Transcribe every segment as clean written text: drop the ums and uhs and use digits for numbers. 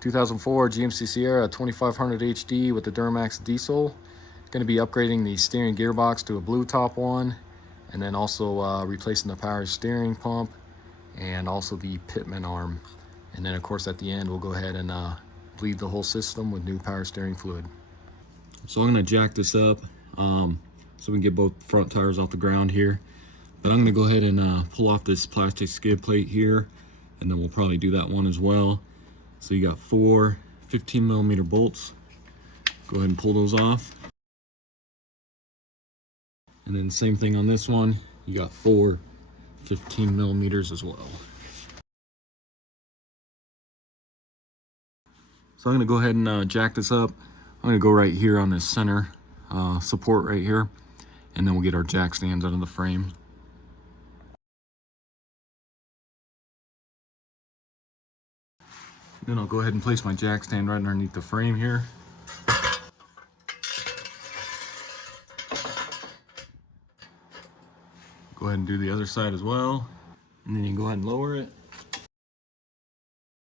2004 GMC Sierra 2500 HD with the Duramax diesel. Going to be upgrading the steering gearbox to a blue top one, and then also replacing the power steering pump and also the Pitman arm. And then of course at the end we'll go ahead and bleed the whole system with new power steering fluid. So I'm going to jack this up so we can get both front tires off the ground here. But I'm going to go ahead and pull off this plastic skid plate here, and then we'll probably do that one as well. So you got 4 15mm bolts. Go ahead and pull those off. And then same thing on this one. You got 4 15mm as well. So I'm going to go ahead and jack this up. I'm going to go right here on this center support right here, and then we'll get our jack stands out of the frame. Then I'll go ahead and place my jack stand right underneath the frame here. Go ahead and do the other side as well. And then you can go ahead and lower it.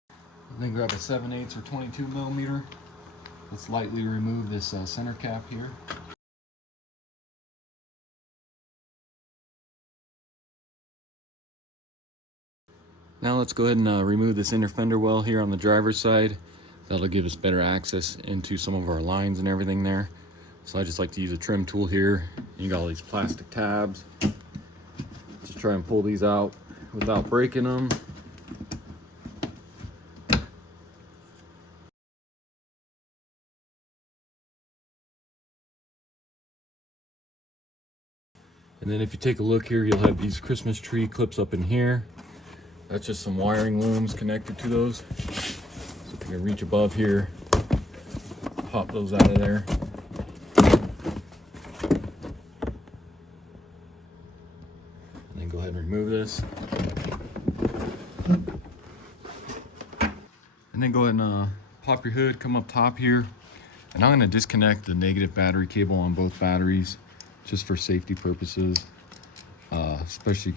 And then grab a 7/8 or 22mm. Let's lightly remove this center cap here. Now let's go ahead and remove this inner fender well here on the driver's side. That'll give us better access into some of our lines and everything there. So I just like to use a trim tool here. You got all these plastic tabs. Just try and pull these out without breaking them. And then if you take a look here, you'll have these Christmas tree clips up in here. That's just some wiring looms connected to those. So if you can reach above here, pop those out of there. And then go ahead and remove this. And then go ahead and pop your hood, come up top here. And I'm gonna disconnect the negative battery cable on both batteries just for safety purposes, especially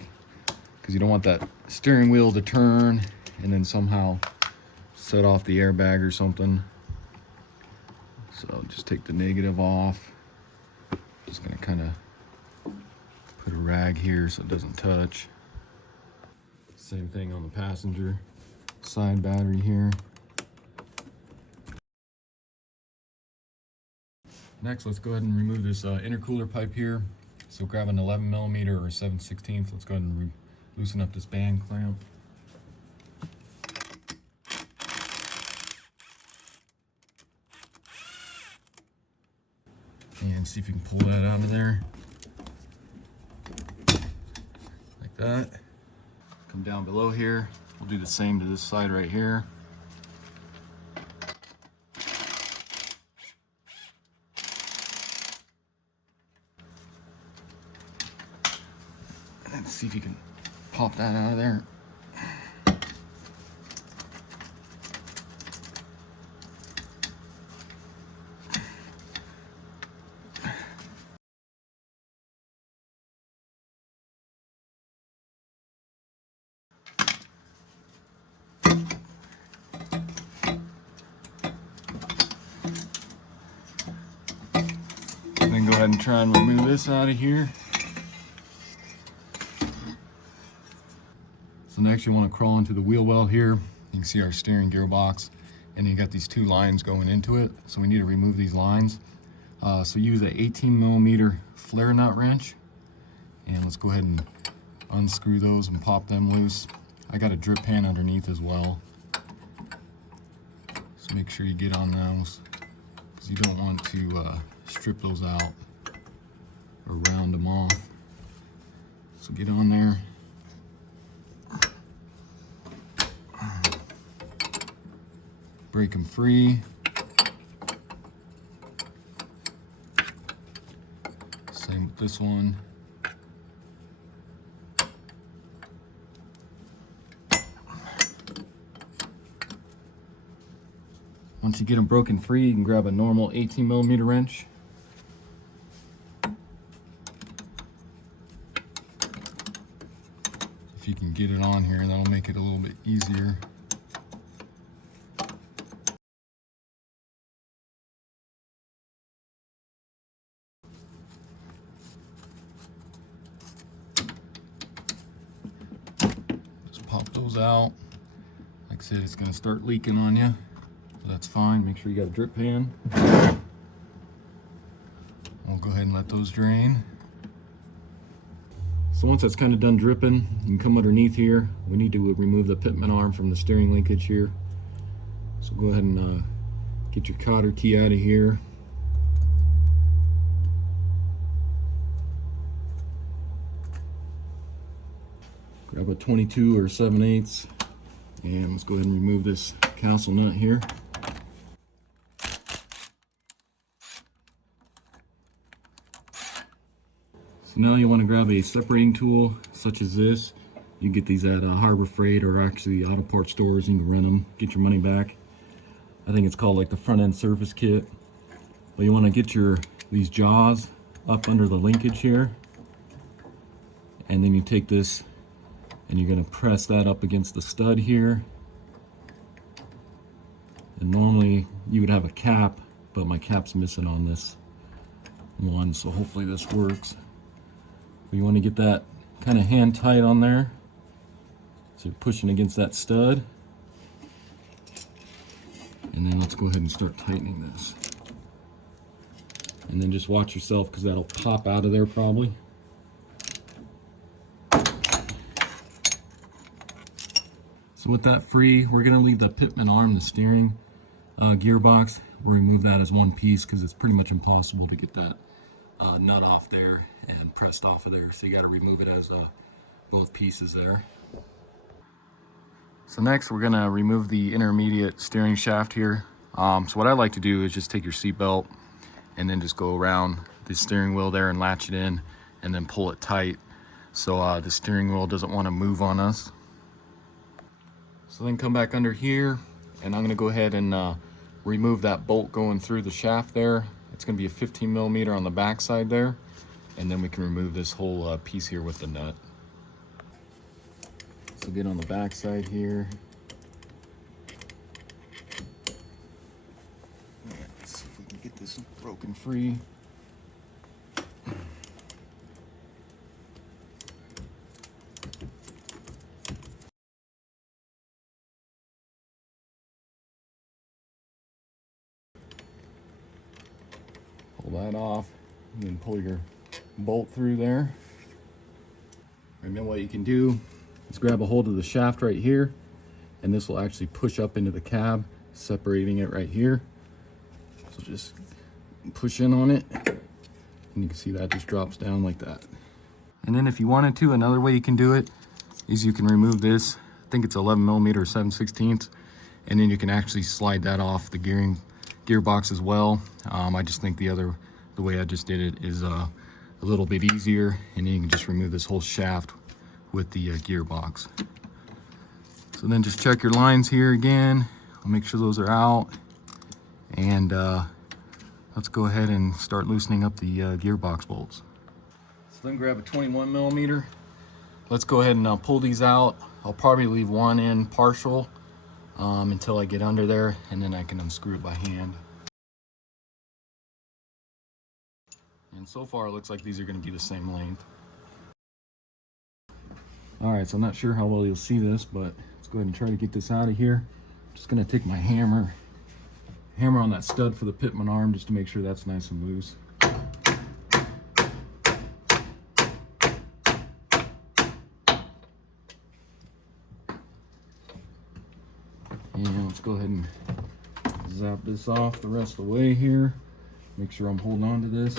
because you don't want that steering wheel to turn and then somehow set off the airbag or something. So just take the negative off. Just gonna kind of put a rag here so it doesn't touch. Same thing on the passenger side battery here. Next, let's go ahead and remove this intercooler pipe here. So grab an 11mm or 7/16. Let's go ahead and loosen up this band clamp. And see if you can pull that out of there. Like that. Come down below here. We'll do the same to this side right here. And see if you can pop that out of there. And then go ahead and try and remove this out of here. So next you want to crawl into the wheel well here. You can see our steering gearbox, and you got these 2 lines going into it. So we need to remove these lines. So use an 18mm flare nut wrench, and let's go ahead and unscrew those and pop them loose. I got a drip pan underneath as well. So make sure you get on those, because you don't want to strip those out or round them off. So get on there. Break them free. Same with this one. Once you get them broken free, you can grab a normal 18mm wrench. If you can get it on here, that'll make it a little bit easier. out. Like I said, it's gonna start leaking on you. So that's fine. Make sure you got a drip pan. We'll go ahead and let those drain. So once that's kind of done dripping, you can come underneath here. We need to remove the Pitman arm from the steering linkage here. So go ahead and get your cotter key out of here. Grab a 22 or 7/8, and let's go ahead and remove this castle nut here. So now you want to grab a separating tool such as this. You can get these at Harbor Freight or actually auto parts stores. You can rent them, get your money back. I think it's called like the front end surface kit. But you want to get these jaws up under the linkage here, and then you take this and you're going to press that up against the stud here. And normally you would have a cap, but my cap's missing on this one, so hopefully this works. But you want to get that kind of hand tight on there, so you're pushing against that stud. And then let's go ahead and start tightening this. And then just watch yourself, because that'll pop out of there probably. So with that free, we're going to leave the Pitman arm, the steering gearbox. We'll remove that as one piece because it's pretty much impossible to get that nut off there and pressed off of there. So you got to remove it as both pieces there. So next we're going to remove the intermediate steering shaft here. So what I like to do is just take your seat belt and then just go around the steering wheel there and latch it in and then pull it tight so the steering wheel doesn't want to move on us. So then come back under here, and I'm going to go ahead and remove that bolt going through the shaft there. It's going to be a 15 millimeter on the back side there, and then we can remove this whole piece here with the nut. So get on the back side here. Let's see if we can get this broken free. Pull that off and then pull your bolt through there. And then what you can do is grab a hold of the shaft right here, and this will actually push up into the cab, separating it right here. So just push in on it, and you can see that just drops down like that. And then if you wanted to, another way you can do it is you can remove this. I think it's 11 millimeter or 7/16, and then you can actually slide that off the gearbox as well. I just think the way I just did it is a little bit easier, and then you can just remove this whole shaft with the gearbox. So then just check your lines here again. I'll make sure those are out, and let's go ahead and start loosening up the gearbox bolts. So then grab a 21 millimeter. Let's go ahead and pull these out. I'll probably leave one in partial until I get under there, and then I can unscrew it by hand. And so far it looks like these are going to be the same length. Alright, so I'm not sure how well you'll see this, but let's go ahead and try to get this out of here. I'm just going to take my hammer on that stud for the Pitman arm just to make sure that's nice and loose. And let's go ahead and zap this off the rest of the way here. Make sure I'm holding on to this.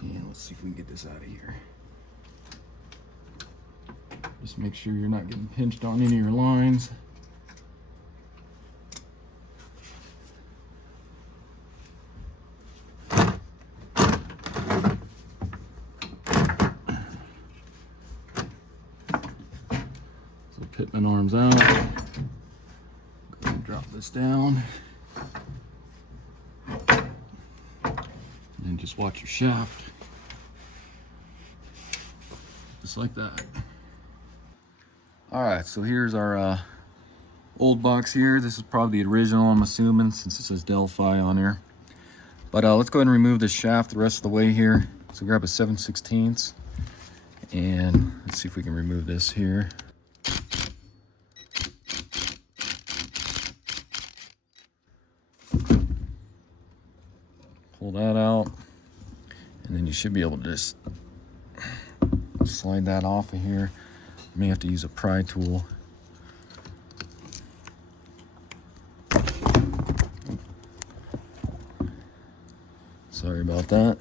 And let's see if we can get this out of here. Just make sure you're not getting pinched on any of your lines. Pitman arms out. Go ahead and drop this down. And then just watch your shaft. Just like that. Alright, so here's our old box here. This is probably the original, I'm assuming, since it says Delphi on here. But let's go ahead and remove the shaft the rest of the way here. So grab a 7/16 and let's see if we can remove this here. Pull that out, and then you should be able to just slide that off of here. You may have to use a pry tool. Sorry about that.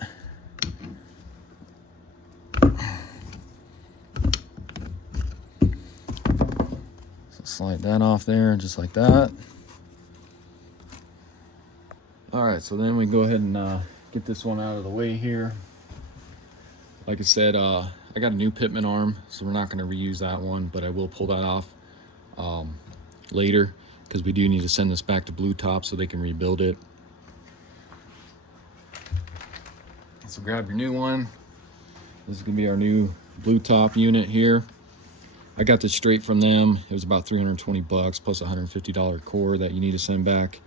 So slide that off there, just like that. All right, so then we go ahead and get this one out of the way here. Like I said, I got a new Pitman arm, so we're not going to reuse that one, but I will pull that off later because we do need to send this back to Blue Top so they can rebuild it. So grab your new one. This is going to be our new Blue Top unit here. I got this straight from them. It was about 320 bucks plus a $150 core that you need to send back.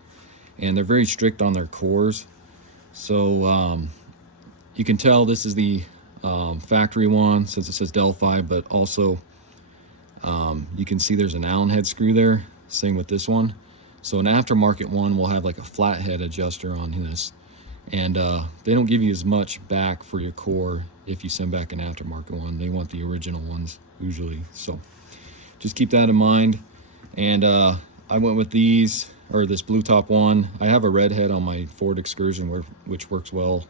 And they're very strict on their cores. So you can tell this is the factory one since it says Delphi, but also you can see there's an Allen head screw there. Same with this one. So an aftermarket one will have like a flathead adjuster on this. And they don't give you as much back for your core if you send back an aftermarket one. They want the original ones usually. So just keep that in mind. And I went with these, or this Blue Top one. I have a red head on my Ford Excursion, which works well,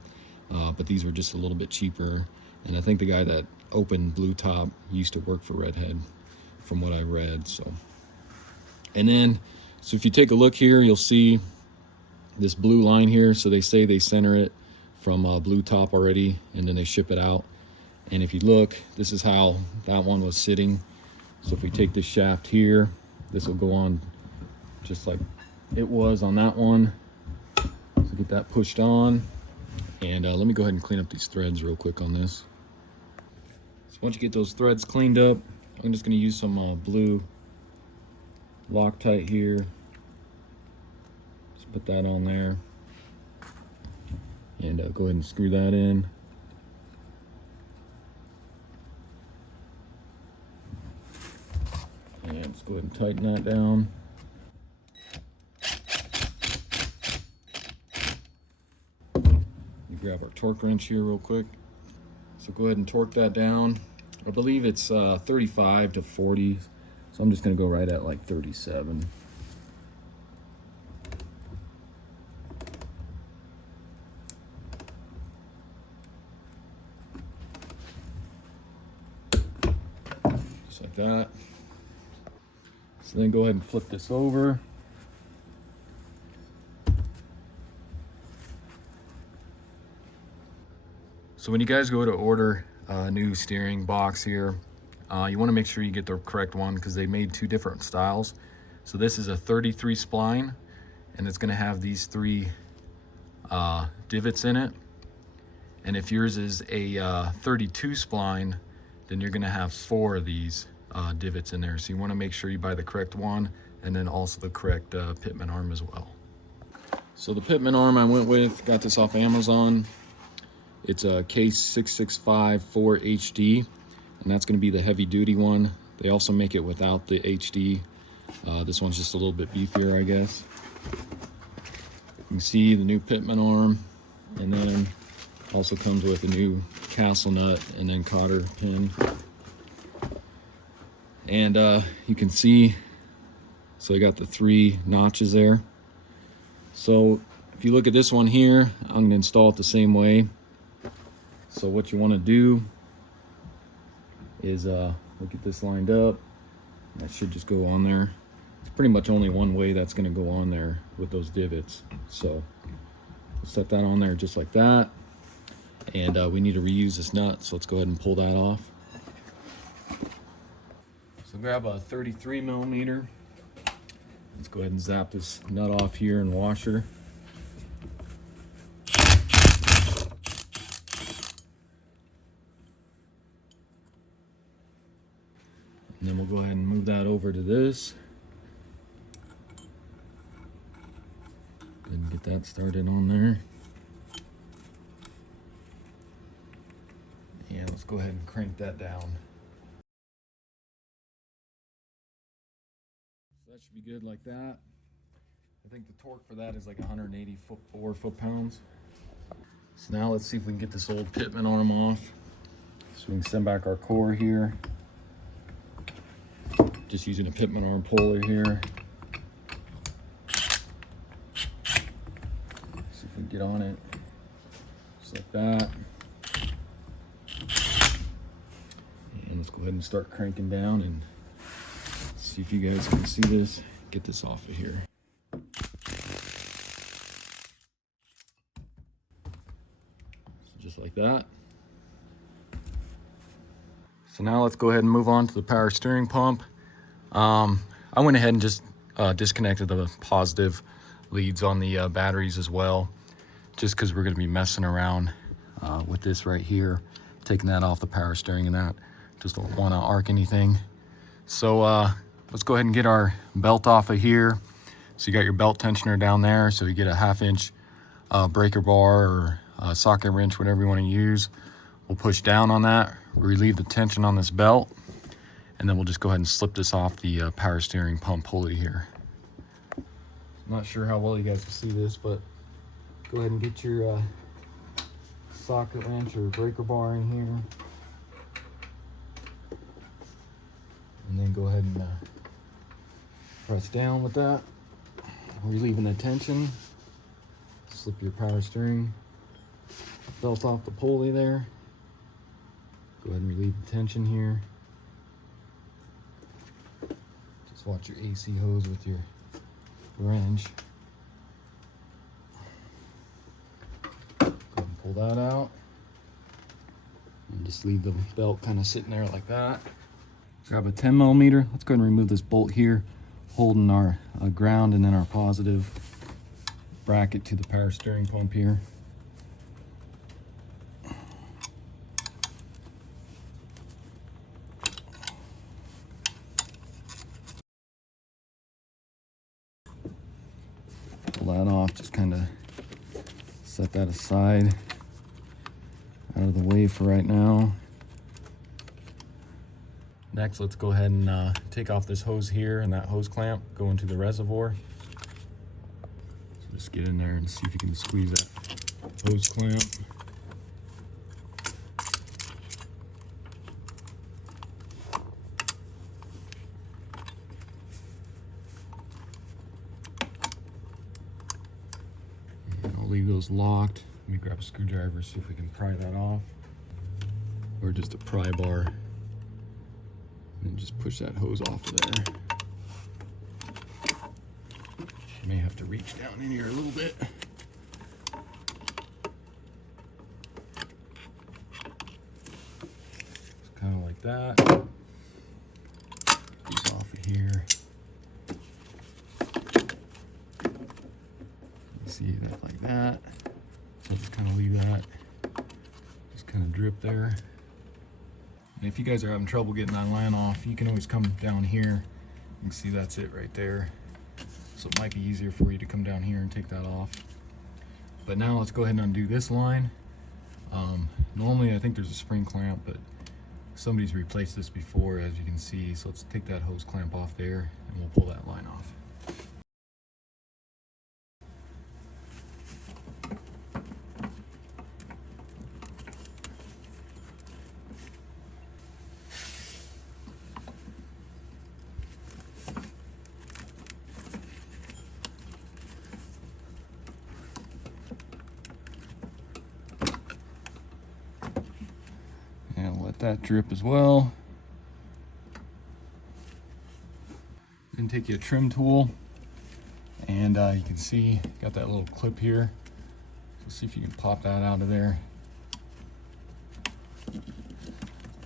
but these were just a little bit cheaper. And I think the guy that opened Blue Top used to work for Redhead, from what I read. So if you take a look here, you'll see this blue line here. So they say they center it from Blue Top already, and then they ship it out. And if you look, this is how that one was sitting. So if we take this shaft here, this will go on just like it was on that one. So get that pushed on. And let me go ahead and clean up these threads real quick on this. So once you get those threads cleaned up, I'm just going to use some blue Loctite here. Just put that on there. And go ahead and screw that in. And let's go ahead and tighten that down. Grab our torque wrench here real quick. So go ahead and torque that down. I believe it's 35 to 40. So I'm just going to go right at like 37. Just like that. So then go ahead and flip this over. So when you guys go to order a new steering box here, you want to make sure you get the correct one because they made two different styles. So this is a 33 spline, and it's going to have these three divots in it. And if yours is a 32 spline, then you're going to have four of these divots in there. So you want to make sure you buy the correct one, and then also the correct Pitman arm as well. So the Pitman arm I went with, got this off Amazon. It's a K665 4HD, and that's going to be the heavy duty one. They also make it without the HD. This one's just a little bit beefier, I guess. You can see the new Pitman arm, and then also comes with a new castle nut and then cotter pin. And you can see, so I got the three notches there. So if you look at this one here, I'm going to install it the same way. So what you want to do is look at this lined up. That should just go on there. It's pretty much only one way that's going to go on there with those divots. So set that on there just like that. And we need to reuse this nut, so let's go ahead and pull that off. So grab a 33 millimeter. Let's go ahead and zap this nut off here and washer. And then we'll go ahead and move that over to this. And get that started on there. go ahead and crank that down. So that should be good like that. I think the torque for that is like 184 foot-pounds. So now let's see if we can get this old Pitman arm off. So we can send back our core here. Just using a Pitman arm pulley here. See if we can get on it. Just like that. And let's go ahead and start cranking down and see if you guys can see this. Get this off of here. So just like that. So now let's go ahead and move on to the power steering pump. I went ahead and just disconnected the positive leads on the batteries as well, just because we're going to be messing around with this right here, taking that off the power steering and that. Just don't want to arc anything. So let's go ahead and get our belt off of here. So you got your belt tensioner down there, so you get a 1/2 inch breaker bar or socket wrench, whatever you want to use. We'll push down on that, relieve the tension on this belt, and then we'll just go ahead and slip this off the power steering pump pulley here. Not sure how well you guys can see this, but go ahead and get your socket wrench or breaker bar in here. And then go ahead and press down with that, relieving the tension. Slip your power steering belt off the pulley there. Go ahead and relieve the tension here. Just watch your AC hose with your wrench. Go ahead and pull that out. And just leave the belt kind of sitting there like that. Grab a 10mm. Let's go ahead and remove this bolt here, holding our ground and then our positive bracket to the power steering pump here. Pull that off, just kind of set that aside, out of the way for right now. Next, let's go ahead and take off this hose here and that hose clamp, go into the reservoir. So just get in there and see if you can squeeze that hose clamp. And I'll leave those locked. Let me grab a screwdriver, see if we can pry that off. Or just a pry bar. And then just push that hose off of there. You may have to reach down in here a little bit. Just kind of like that. Get these off of here. You see that like that. So just kind of leave that. Just kind of drip there. And if you guys are having trouble getting that line off, you can always come down here. You can see that's it right there. So it might be easier for you to come down here and take that off. But now let's go ahead and undo this line. Normally I think there's a spring clamp, but somebody's replaced this before, as you can see. So let's take that hose clamp off there and we'll pull that line off. And let that drip as well. Then take your trim tool, and you can see got that little clip here. So see if you can pop that out of there.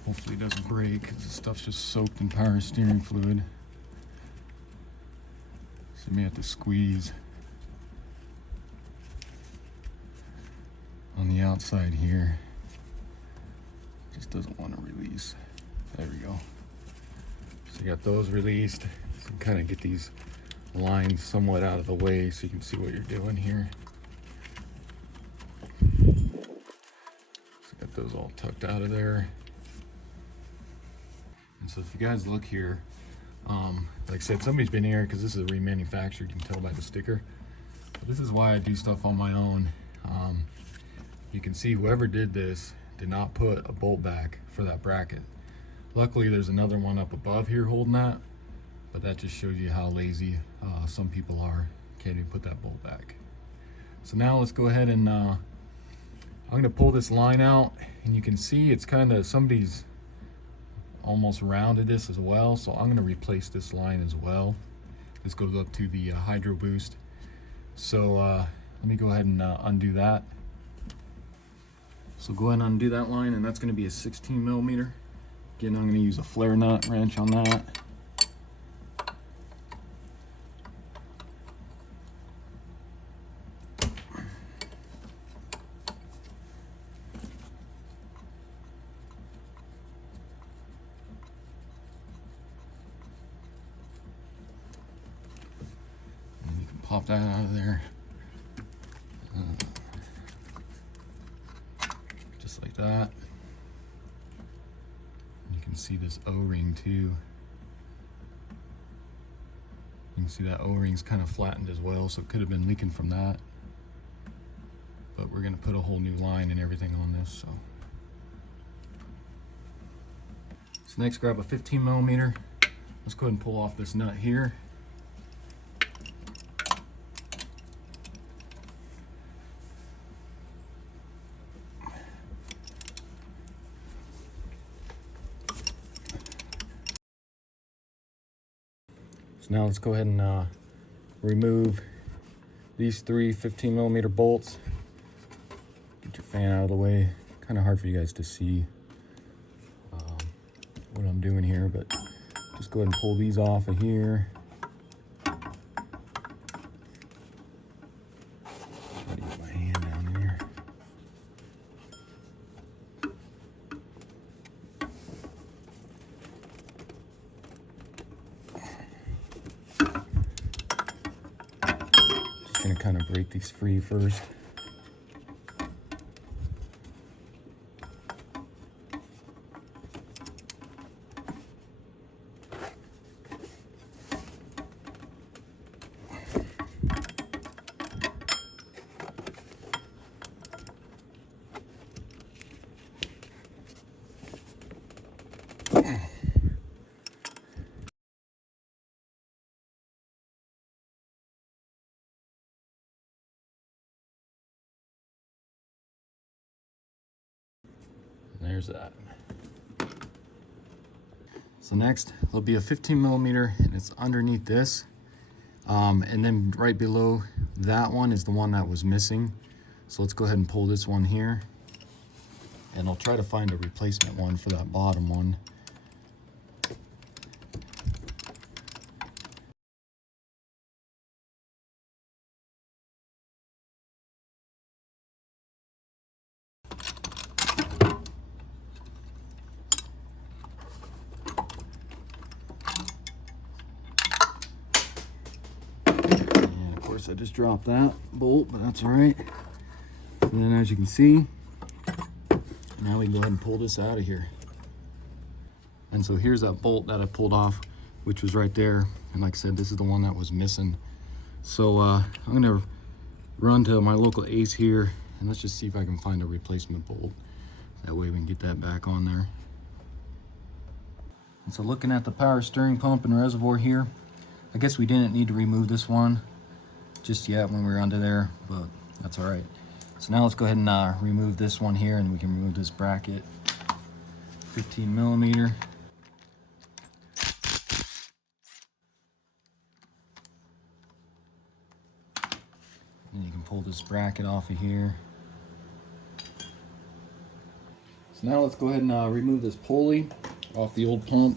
Hopefully it doesn't break, because the stuff's just soaked in power steering fluid. So you may have to squeeze on the outside here. Just doesn't want to release. There we go. So you got those released. So you kind of get these lines somewhat out of the way so you can see what you're doing here. So got those all tucked out of there. And so if you guys look here, like I said, somebody's been here because this is remanufactured, you can tell by the sticker. But this is why I do stuff on my own. You can see whoever did this did not put a bolt back for that bracket. Luckily there's another one up above here holding that, but that just shows you how lazy some people are. Can't even put that bolt back. So now let's go ahead and I'm going to pull this line out, and you can see it's kind of, somebody's almost rounded this as well, so I'm going to replace this line as well. This goes up to the hydro boost. So let me go ahead and undo that. So go ahead and undo that line, and that's going to be a 16 millimeter. Again, I'm going to use a flare nut wrench on that. And you can pop that out of there. Just like that. You can see this O-ring too. You can see that O-ring's kind of flattened as well, so it could have been leaking from that. But we're going to put a whole new line and everything on this. So next, grab a 15 millimeter. Let's go ahead and pull off this nut here. So now let's go ahead and remove these three 15 millimeter bolts. Get your fan out of the way. Kind of hard for you guys to see what I'm doing here, but just go ahead and pull these off of here. Try to get my hand down in here. Just gonna kind of break these free first. There's that. So next there'll be a 15 millimeter, and it's underneath this, and then right below that one is the one that was missing. So let's go ahead and pull this one here, and I'll try to find a replacement one for that bottom one. I just dropped that bolt, but that's all right. And then as you can see, now we can go ahead and pull this out of here. And so here's that bolt that I pulled off, which was right there. And like I said, this is the one that was missing. So I'm gonna run to my local Ace here, and let's just see if I can find a replacement bolt. That way we can get that back on there. And so looking at the power steering pump and reservoir here, I guess we didn't need to remove this one just yet when we were under there, but that's all right. So now let's go ahead and remove this one here, and we can remove this bracket. 15 millimeter. And you can pull this bracket off of here. So now let's go ahead and remove this pulley off the old pump.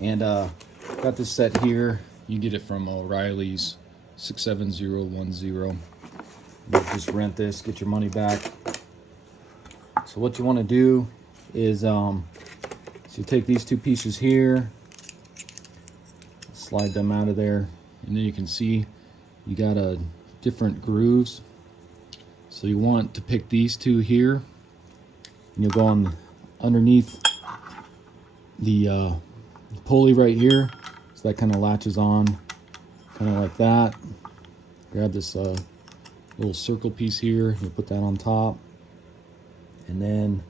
And got this set here. You get it from O'Reilly's 67010. You just rent this, get your money back. So what you want to do is so you take these two pieces here, slide them out of there, and then you can see you got different grooves. So you want to pick these two here, and you'll go on underneath the pulley right here, so that kind of latches on, kind of like that. Grab this little circle piece here, you put that on top, and then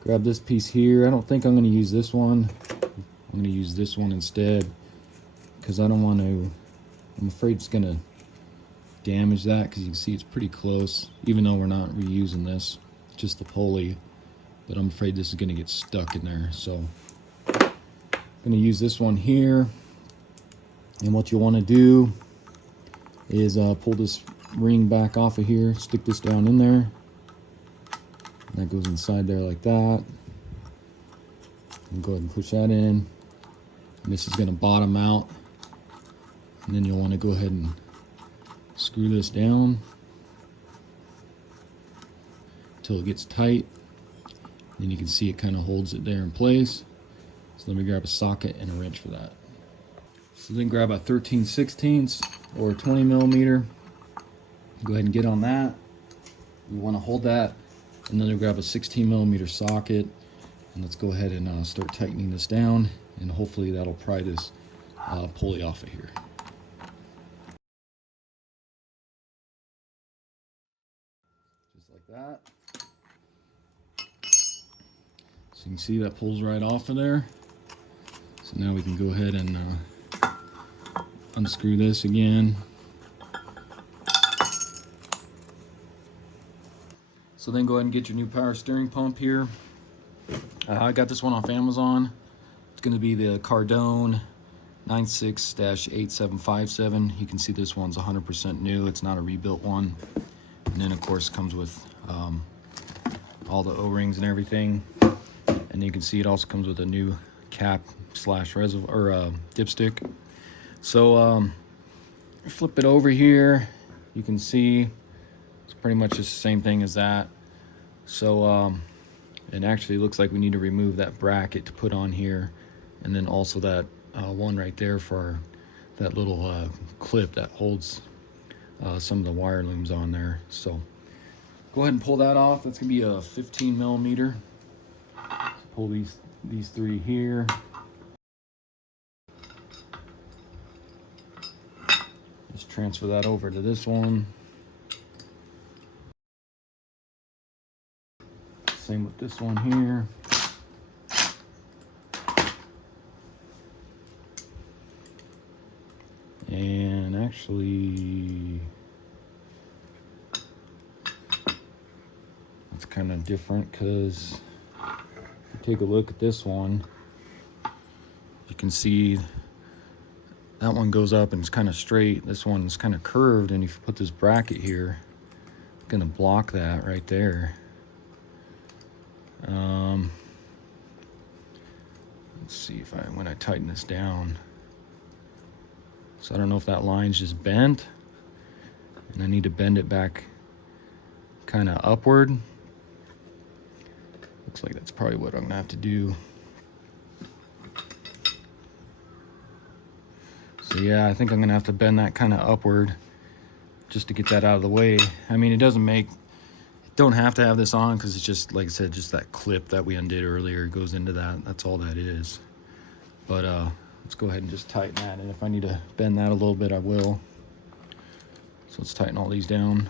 grab this piece here. I don't think I'm going to use this one. I'm going to use this one instead, because I don't want to, I'm afraid it's going to damage that, because you can see it's pretty close, even though we're not reusing this, just the pulley, but I'm afraid this is going to get stuck in there. So I'm going to use this one here, and what you want to do is pull this ring back off of here, stick this down in there, and that goes inside there like that, and go ahead and push that in, and this is going to bottom out, and then you'll want to go ahead and screw this down until it gets tight. Then you can see it kind of holds it there in place. So let me grab a socket and a wrench for that. So then grab a 13/16 or a 20 millimeter. Go ahead and get on that. You want to hold that, and then grab a 16 millimeter socket, and let's go ahead and start tightening this down, and hopefully that'll pry this pulley off of here. Just like that. So you can see that pulls right off of there. So now we can go ahead and unscrew this again. So then go ahead and get your new power steering pump here. I got this one off Amazon. It's going to be the Cardone 96-8757. You can see this one's 100% new. It's not a rebuilt one. And then of course it comes with all the O-rings and everything. And you can see it also comes with a new cap slash reservoir or dipstick. So flip it over here. You can see it's pretty much just the same thing as that. So it actually looks like we need to remove that bracket to put on here, and then also that one right there for that little clip that holds some of the wire looms on there. So go ahead and pull that off. That's gonna be a 15 millimeter. Pull these three here. Just transfer that over to this one. Same with this one here. And actually, it's kind of different, because if you take a look at this one, you can see that one goes up and it's kind of straight. This one's kind of curved, and if you put this bracket here, it's gonna block that right there. Let's see if when I tighten this down. So I don't know if that line's just bent, and I need to bend it back kind of upward. Looks like that's probably what I'm gonna have to do. So yeah, I think I'm gonna have to bend that kind of upward just to get that out of the way. I mean, it don't have to have this on, because it's just, like I said, just that clip that we undid earlier goes into that. That's all that is. But let's go ahead and just tighten that, and if I need to bend that a little bit, I will. So let's tighten all these down.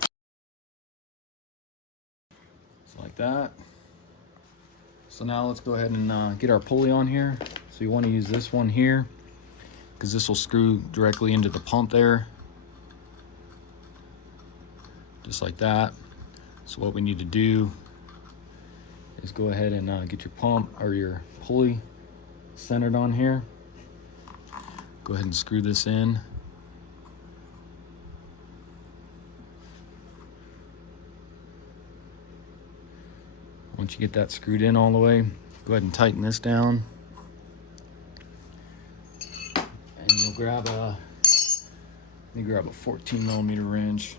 Just like that. So now let's go ahead and get our pulley on here. So you want to use this one here, because this will screw directly into the pump there. Just like that. So what we need to do is go ahead and get your pump or your pulley centered on here. Go ahead and screw this in. Once you get that screwed in all the way, go ahead and tighten this down. And you'll grab let me grab a 14 millimeter wrench.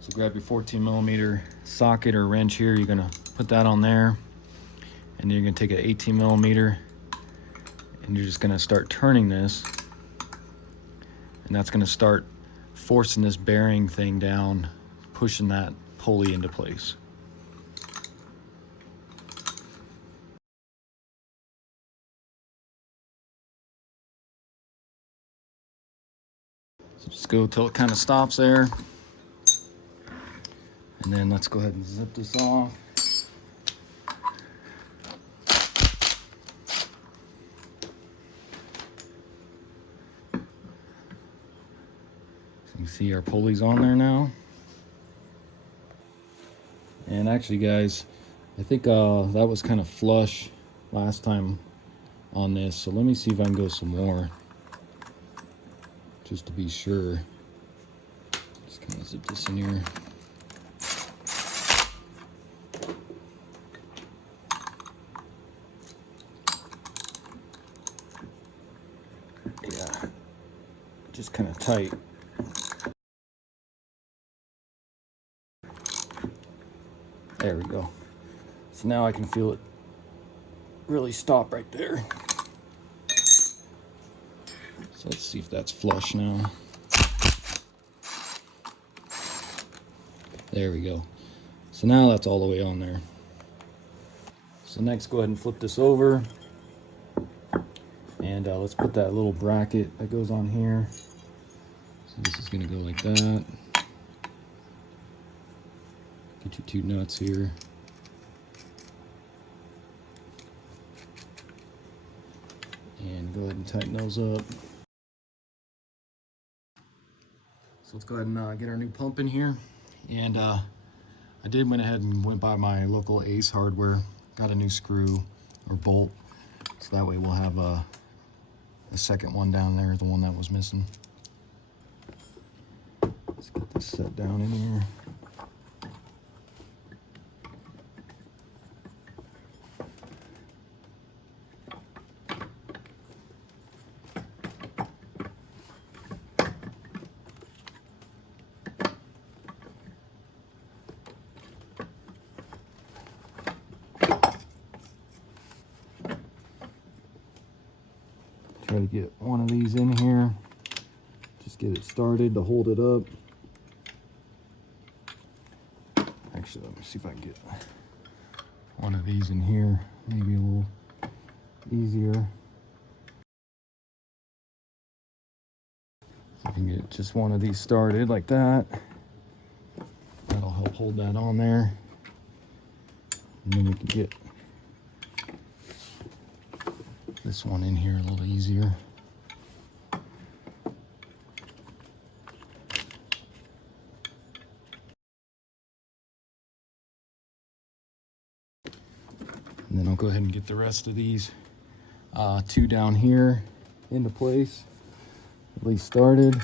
So grab your 14 millimeter socket or wrench here. You're gonna put that on there, and then you're gonna take an 18 millimeter, and you're just gonna start turning this, and that's gonna start forcing this bearing thing down, pushing that pulley into place. So just go till it kind of stops there. And then let's go ahead and zip this off. So you can see our pulley's on there now. And actually guys, I think that was kind of flush last time on this. So let me see if I can go some more, just to be sure. Just kind of zip this in here. Yeah, just kind of tight. There we go. So now I can feel it really stop right there. So let's see if that's flush now. There we go. So now that's all the way on there. So next, go ahead and flip this over. And let's put that little bracket that goes on here. So this is gonna go like that. Get your two nuts here. And go ahead and tighten those up. So let's go ahead and get our new pump in here. And I went ahead and went by my local Ace Hardware, got a new screw or bolt. So that way we'll have the second one down there, the one that was missing. Let's get this set down in here. Try to get one of these in here. Just get it started to hold it up. Actually, let me see if I can get one of these in here. Maybe a little easier. So I can get just one of these started like that. That'll help hold that on there. And then we can get this one in here a little easier. And then I'll go ahead and get the rest of these two down here into place, at least started.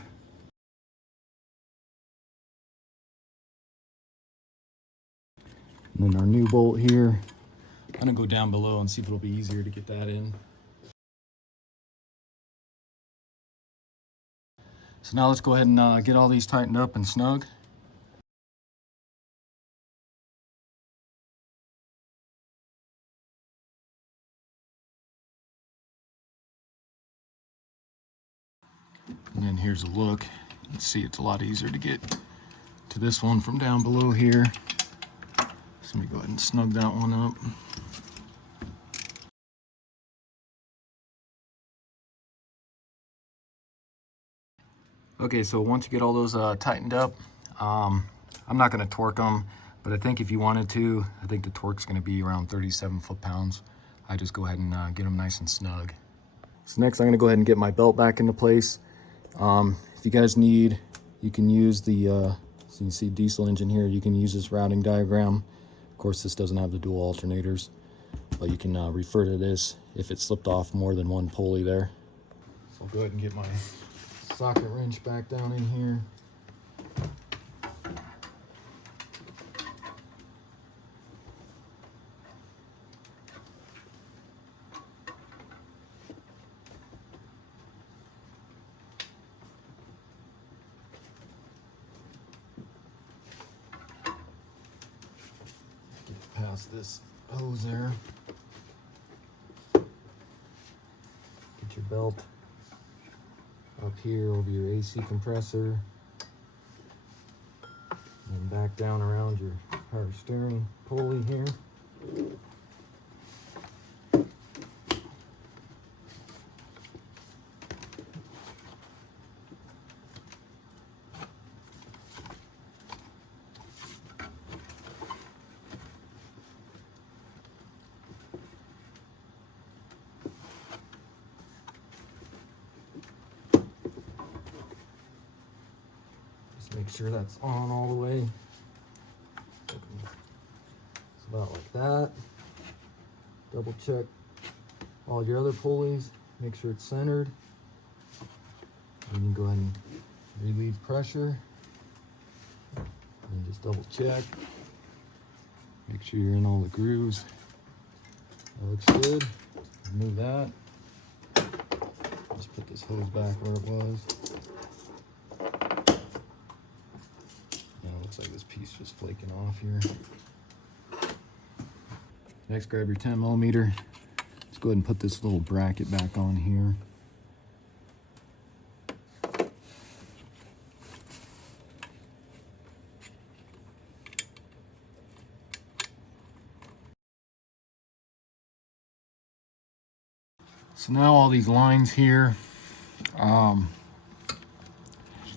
And then our new bolt here. I'm gonna go down below and see if it'll be easier to get that in. So now let's go ahead and get all these tightened up and snug. And then here's a look. You can see it's a lot easier to get to this one from down below here. So let me go ahead and snug that one up. Okay, so once you get all those tightened up, I'm not going to torque them, but I think if you wanted to, I think the torque's going to be around 37 foot-pounds. I just go ahead and get them nice and snug. So next I'm going to go ahead and get my belt back into place. If you guys need, you can use the, so you see diesel engine here, you can use this routing diagram. Of course, this doesn't have the dual alternators, but you can refer to this if it slipped off more than one pulley there. So I'll go ahead and get my socket wrench back down in here. Get past this hose there. Get your belt up here over your AC compressor, and back down around your power steering pulley here. Make sure that's on all the way. It's about like that. Double check all your other pulleys. Make sure it's centered. And you go ahead and relieve pressure. And just double check. Make sure you're in all the grooves. That looks good. Remove that. Just put this hose back where it was. Yeah, it looks like this piece just flaking off here. Next, grab your 10mm. Let's go ahead and put this little bracket back on here. So now all these lines here, of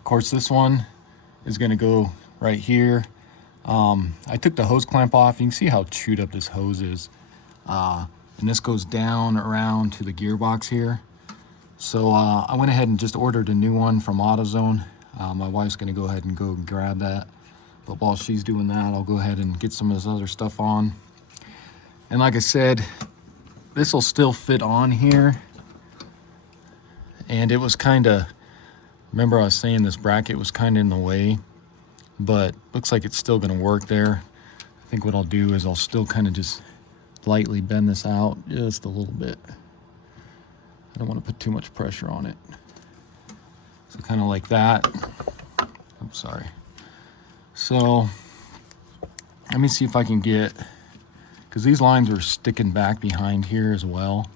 course this one is going to go right here. I took the hose clamp off. You can see how chewed up this hose is. And this goes down around to the gearbox here. So I went ahead and just ordered a new one from AutoZone. My wife's going to go ahead and go grab that. But while she's doing that, I'll go ahead and get some of this other stuff on. And like I said, this will still fit on here. And it was kind of, remember I was saying this bracket was kind of in the way, but looks like it's still going to work there. I think what I'll do is I'll still kind of just lightly bend this out just a little bit. I don't want to put too much pressure on it. So kind of like that. I'm sorry. So let me see if I can get, because these lines are sticking back behind here as well.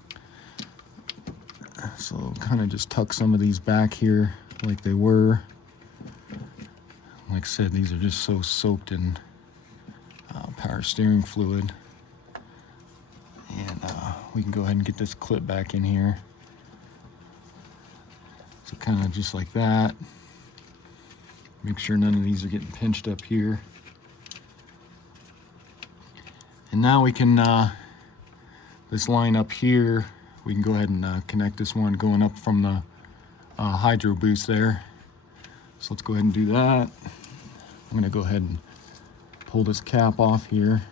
So kind of just tuck some of these back here like they were. Like I said, these are just so soaked in power steering fluid. And we can go ahead and get this clip back in here. So kind of just like that. Make sure none of these are getting pinched up here. And now we can, this line up here, we can go ahead and connect this one going up from the hydro boost there. So let's go ahead and do that. I'm gonna go ahead and pull this cap off here.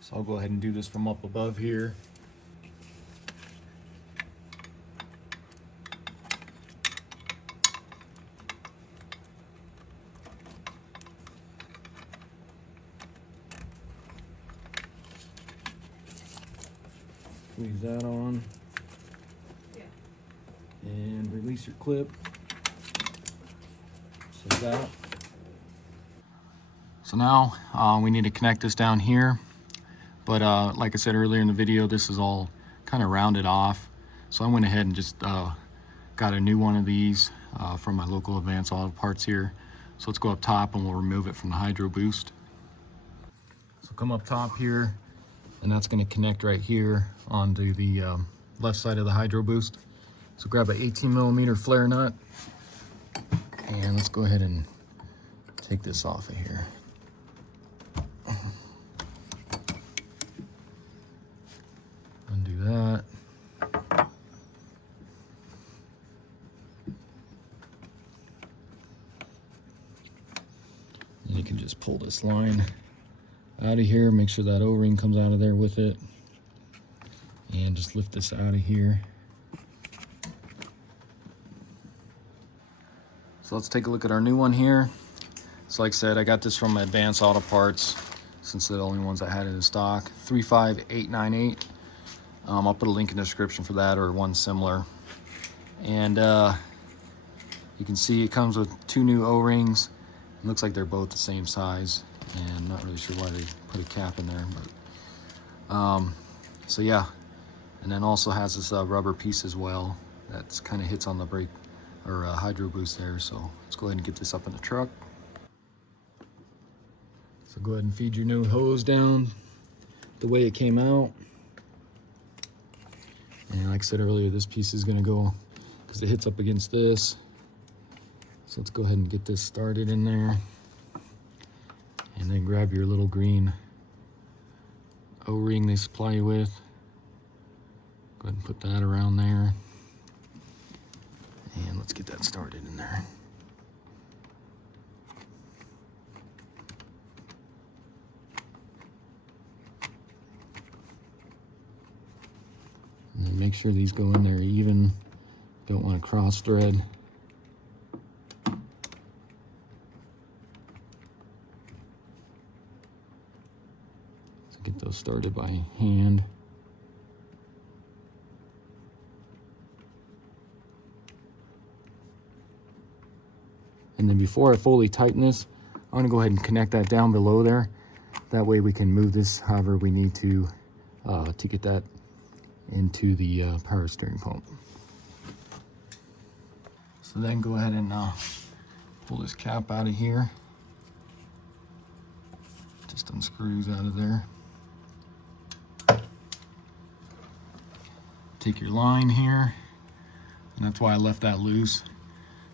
So I'll go ahead and do this from up above here. Squeeze that on. And release your clip. So that. So now we need to connect this down here. But like I said earlier in the video, this is all kind of rounded off. So I went ahead and just got a new one of these from my local Advanced Auto Parts here. So let's go up top and we'll remove it from the hydro boost. So come up top here, and that's going to connect right here onto the left side of the hydro boost. So grab an 18mm flare nut, and let's go ahead and take this off of here. Undo that. And you can just pull this line out of here, make sure that O-ring comes out of there with it, and just lift this out of here. So let's take a look at our new one here. So like I said, I got this from Advanced Auto Parts, since they're the only ones I had in stock. 35898. I'll put a link in the description for that, or one similar. And you can see it comes with 2 new O-rings. It looks like they're both the same size, and I'm not really sure why they put a cap in there, but so yeah. And then also has this rubber piece as well that's kind of hits on the brake or hydro boost there. So let's go ahead and get this up in the truck. So go ahead and feed your new hose down the way it came out. And like I said earlier, this piece is going to go, because it hits up against this. So let's go ahead and get this started in there. And then grab your little green O-ring they supply you with. Go ahead and put that around there. And let's get that started in there. And then make sure these go in there even. Don't want to cross thread. So get those started by hand. And then before I fully tighten this, I'm going to go ahead and connect that down below there. That way we can move this however we need to get that into the power steering pump. So then go ahead and pull this cap out of here. Just unscrews out of there. Take your line here, and that's why I left that loose.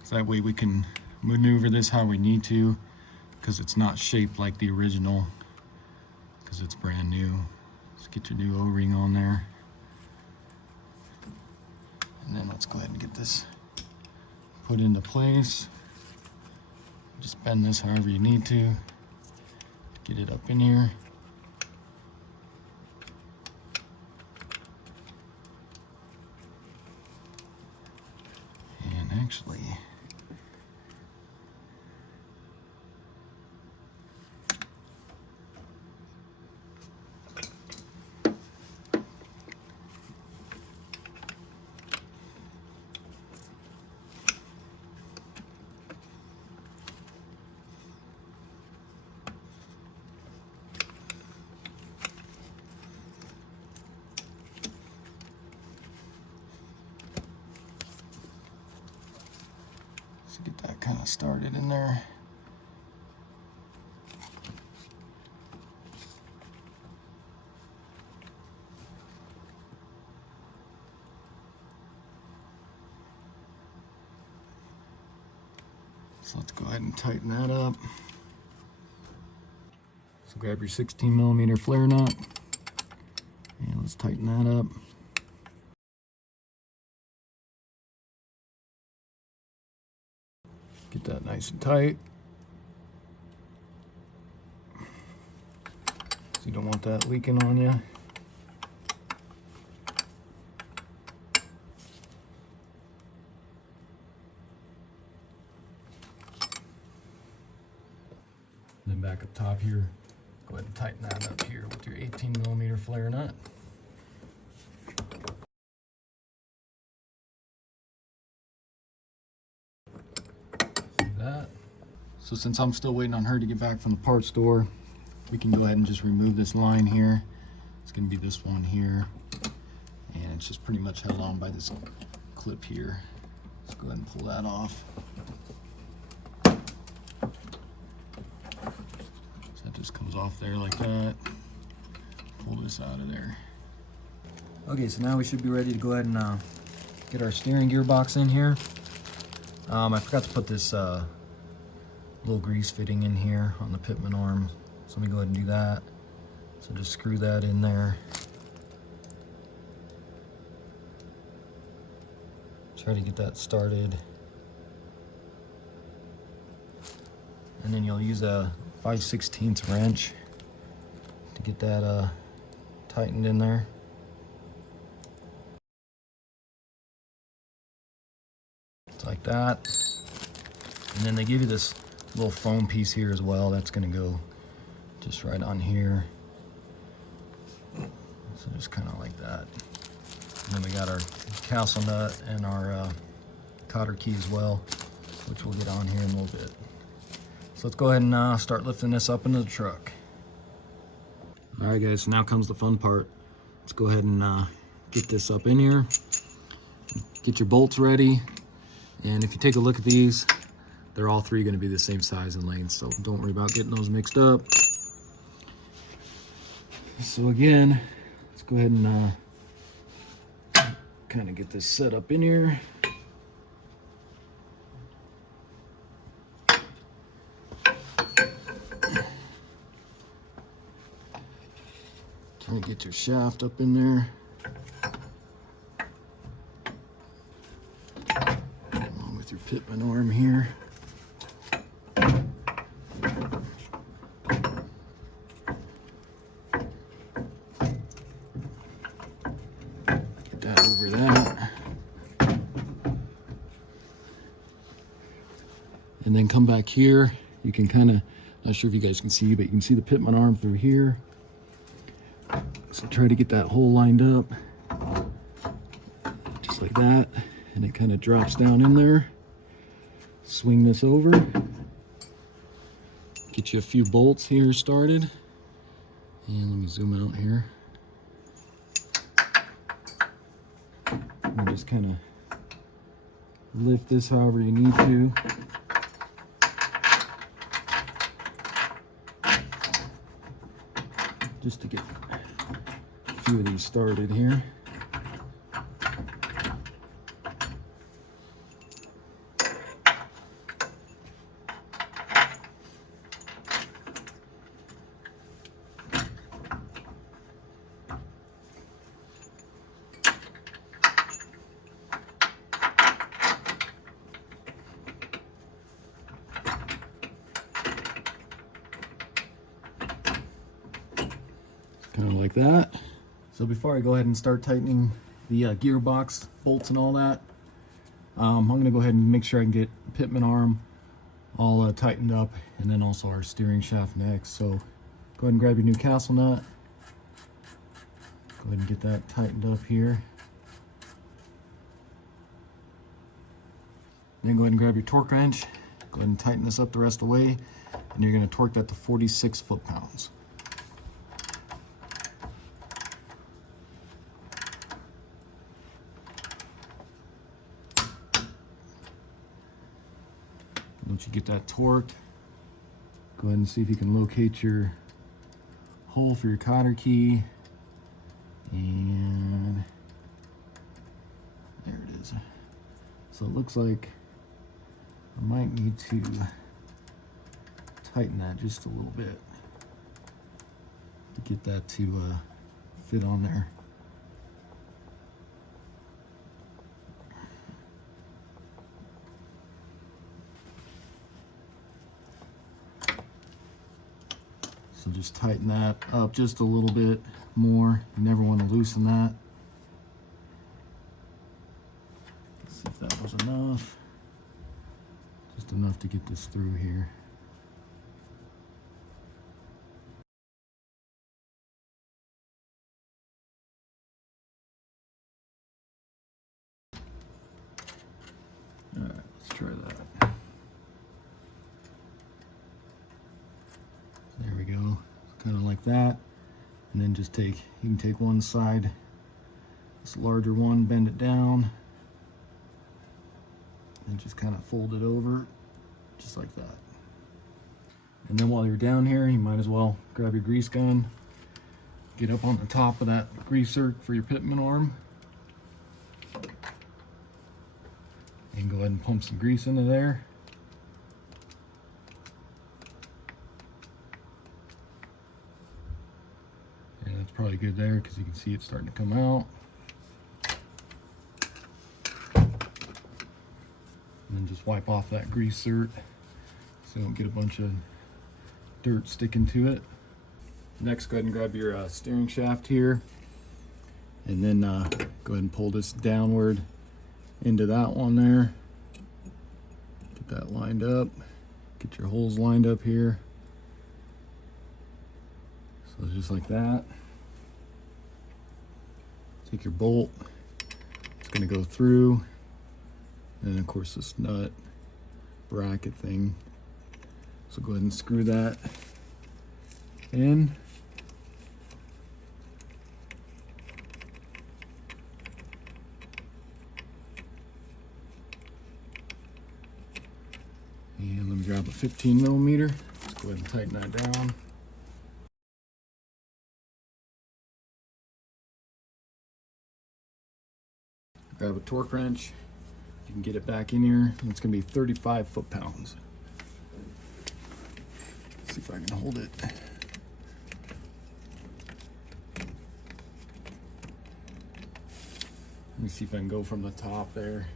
So that way we can maneuver this how we need to, because it's not shaped like the original, because it's brand new. Let's get your new O-ring on there. And then let's go ahead and get this put into place. Just bend this however you need to. Get it up in here. And actually, so get that kind of started in there. So let's go ahead and tighten that up. So grab your 16mm flare nut and let's tighten that up. Get that nice and tight. So you don't want that leaking on you. Then back up top here, go ahead and tighten that up here with your 18mm flare nut. See that? So since I'm still waiting on her to get back from the parts store, we can go ahead and just remove this line here. It's going to be this one here, and it's just pretty much held on by this clip here. Let's go ahead and pull that off. That just comes off there like that. Pull this out of there. Okay, so now we should be ready to go ahead and get our steering gearbox in here. I forgot to put this little grease fitting in here on the Pitman arm. So let me go ahead and do that. So just screw that in there. Try to get that started. And then you'll use a 5/16 wrench to get that tightened in there. It's like that. And then they give you this little foam piece here as well. That's going to go just right on here. So just kind of like that. And then we got our castle nut and our cotter key as well, which we'll get on here in a little bit. So let's go ahead and start lifting this up into the truck. All right, guys, so now comes the fun part. Let's go ahead and get this up in here. Get your bolts ready. And if you take a look at these, they're all three going to be the same size and length, so don't worry about getting those mixed up. So again, let's go ahead and kind of get this set up in here. Trying to get your shaft up in there. Pitman arm here. Get that over that. And then come back here. You can kind of, not sure if you guys can see, but you can see the Pitman arm through here. So try to get that hole lined up, just like that. And it kind of drops down in there. Swing this over. Get you a few bolts here started. And let me zoom out here. And just kind of lift this however you need to. Just to get a few of these started here. Kind of like that. So before I go ahead and start tightening the gearbox bolts and all that, I'm going to go ahead and make sure I can get Pitman arm all tightened up, and then also our steering shaft next. So go ahead and grab your new castle nut. Go ahead and get that tightened up here. Then go ahead and grab your torque wrench. Go ahead and tighten this up the rest of the way, and you're going to torque that to 46 foot-pounds. Once you get that torqued, go ahead and see if you can locate your hole for your cotter key. And there it is. So it looks like I might need to tighten that just a little bit to get that to fit on there. So just tighten that up just a little bit more. You never want to loosen that. Let's see if that was enough. Just enough to get this through here. All right, let's try that. There we go, kind of like that. And then just you can take one side, this larger one, bend it down, and just kind of fold it over, just like that. And then while you're down here, you might as well grab your grease gun, get up on the top of that greaser for your Pitman arm, and go ahead and pump some grease into there. Probably good there because you can see it starting to come out. And then just wipe off that grease dirt so you don't get a bunch of dirt sticking to it. Next, go ahead and grab your steering shaft here, and then go ahead and pull this downward into that one there. Get that lined up. Get your holes lined up here. So just like that. Take your bolt, it's going to go through, and then of course this nut bracket thing. So go ahead and screw that in. And let me grab a 15 millimeter. Let's go ahead and tighten that down. Grab a torque wrench. You can get it back in here. It's going to be 35 foot-pounds. See if I can hold it. Let me see if I can go from the top there.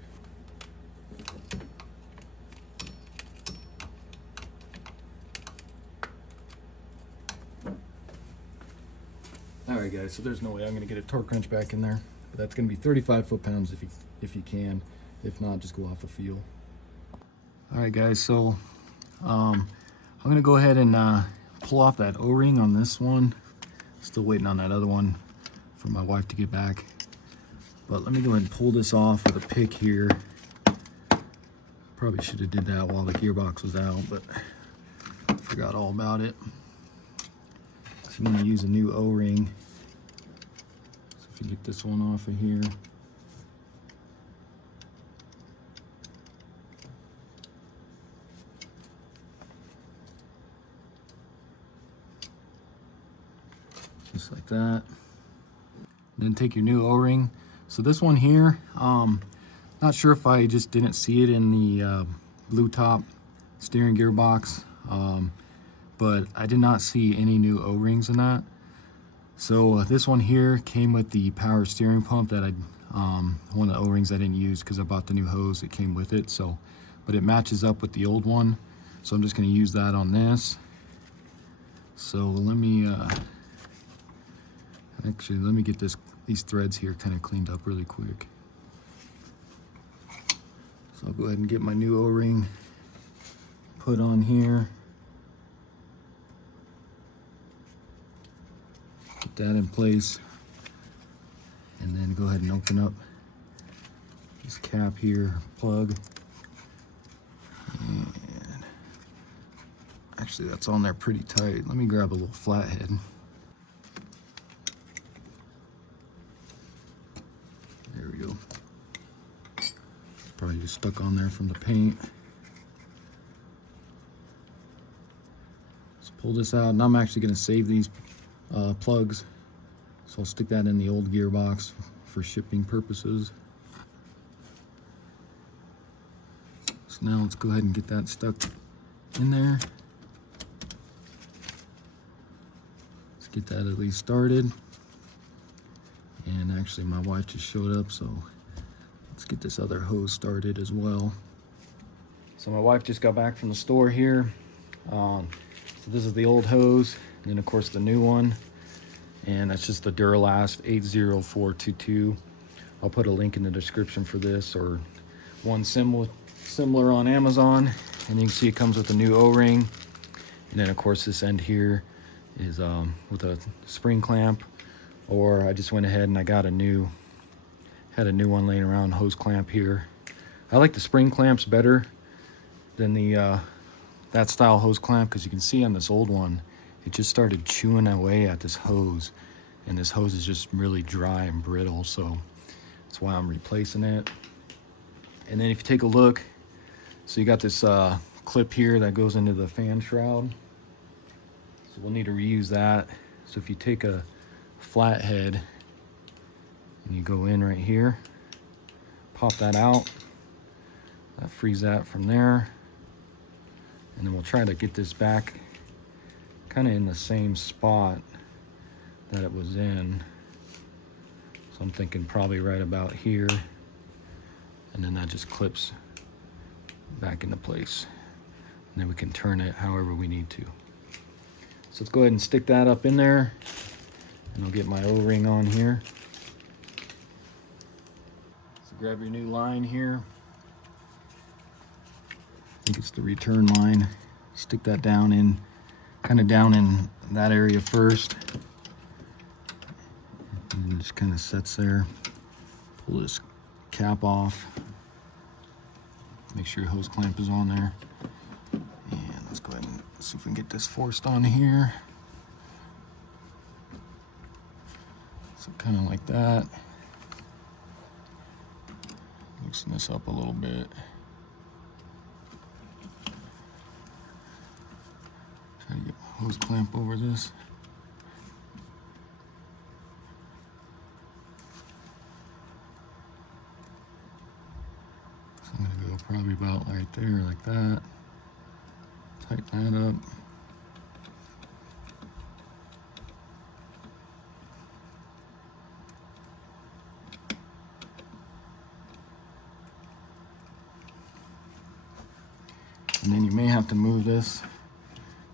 All right, guys, so there's no way I'm gonna get a torque wrench back in there. But that's gonna be 35 foot-pounds if you can. If not, just go off of feel. All right, guys, so I'm gonna go ahead and pull off that O-ring on this one. Still waiting on that other one for my wife to get back. But let me go ahead and pull this off with a pick here. Probably should have did that while the gearbox was out, but forgot all about it. So I'm gonna use a new O-ring. So if you get this one off of here. Just like that. Then take your new O-ring. So this one here, not sure if I just didn't see it in the blue top steering gearbox, but I did not see any new O-rings in that. So this one here came with the power steering pump that one of the O-rings I didn't use because I bought the new hose that came with it. So, but it matches up with the old one. So I'm just going to use that on this. So let me actually let me get these threads here kind of cleaned up really quick. So I'll go ahead and get my new O-ring put on here. Get that in place. And then go ahead and open up this cap here, plug. And actually that's on there pretty tight. Let me grab a little flathead. There we go. Probably just stuck on there from the paint. Let's pull this out, and I'm actually going to save these plugs. So I'll stick that in the old gearbox for shipping purposes. So now let's go ahead and get that stuck in there. Let's get that at least started. And actually my wife just showed up, so let's get this other hose started as well. So my wife just got back from the store here. So this is the old hose, and then of course the new one. And that's just the Duralast 80422. I'll put a link in the description for this, or one similar on Amazon. And you can see it comes with a new O-ring. And then of course this end here is with a spring clamp. Or I just went ahead and I got had a new one laying around, hose clamp here. I like the spring clamps better than the that style hose clamp, because you can see on this old one, it just started chewing away at this hose, and this hose is just really dry and brittle, so that's why I'm replacing it. And then if you take a look, so you got this clip here that goes into the fan shroud, so we'll need to reuse that. So if you take a flathead and you go in right here, pop that out, that frees that from there, and then we'll try to get this back kind of in the same spot that it was in. So I'm thinking probably right about here, and then that just clips back into place, and then we can turn it however we need to. So let's go ahead and stick that up in there, and I'll get my O-ring on here. So grab your new line here. I think it's the return line. Stick that down in, kind of down in that area first. And it just kind of sets there. Pull this cap off. Make sure your hose clamp is on there. And let's go ahead and see if we can get this forced on here. So kind of like that. Loosen this up a little bit. Try to get my hose clamp over this. So I'm gonna go probably about right there, like that. Tighten that up. And then you may have to move this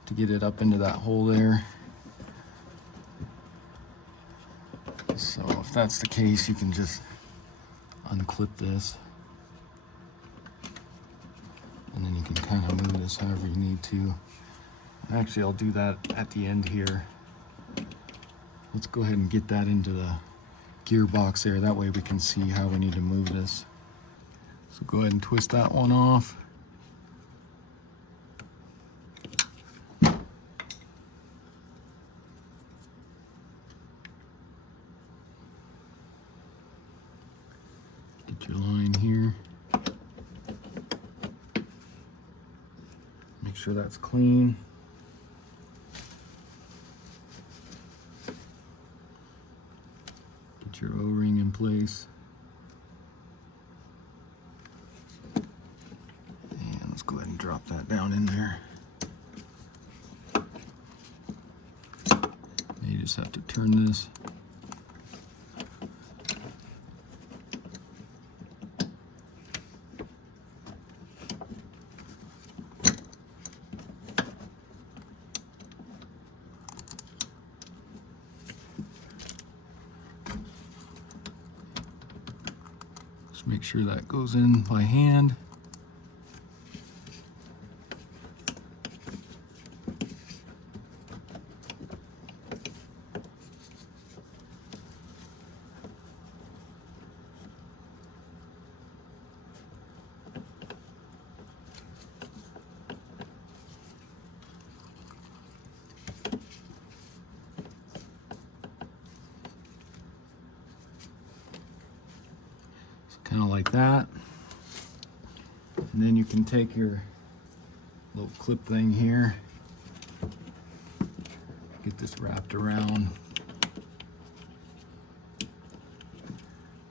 to get it up into that hole there. So if that's the case, you can just unclip this. And then you can kind of move this however you need to. Actually, I'll do that at the end here. Let's go ahead and get that into the gearbox there. That way we can see how we need to move this. So go ahead and twist that one off. Get your line here. Make sure that's clean. Get your O-ring in place. And let's go ahead and drop that down in there. You just have to turn this. Just make sure that goes in by hand. Kind of like that. And then you can take your little clip thing here, get this wrapped around,